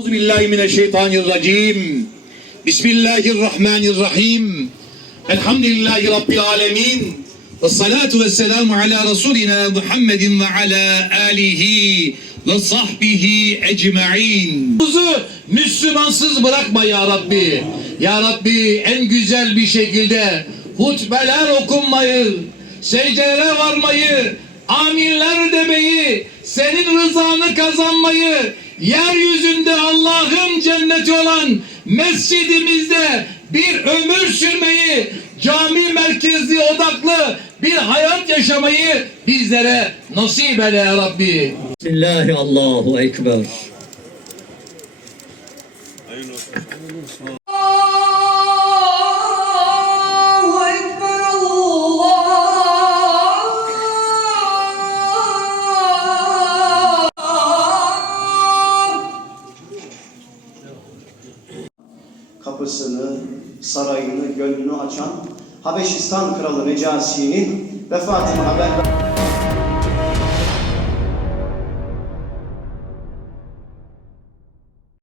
Euzu billahi mineşşeytanirracim. Bismillahirrahmanirrahim. Elhamdülillahi rabbil alamin. Ve salatu ve selamu ala rasulina Muhammedin ve ala alihi ve sahbihi ecmaîn. Bizi Müslümansız bırakma ya Rabbi. Ya Rabbi en güzel bir şekilde hutbeler okunmayı, secdelere varmayı, aminler demeyi, senin rızanı kazanmayı yeryüzünde Allah'ın cenneti olan mescidimizde bir ömür sürmeyi cami merkezli odaklı bir hayat yaşamayı bizlere nasip eyle ya Rabbi. Bismillahi Allahu Ekber. Kapısını, sarayını, gönlünü açan Habeşistan Kralı Necasi'nin vefatını haber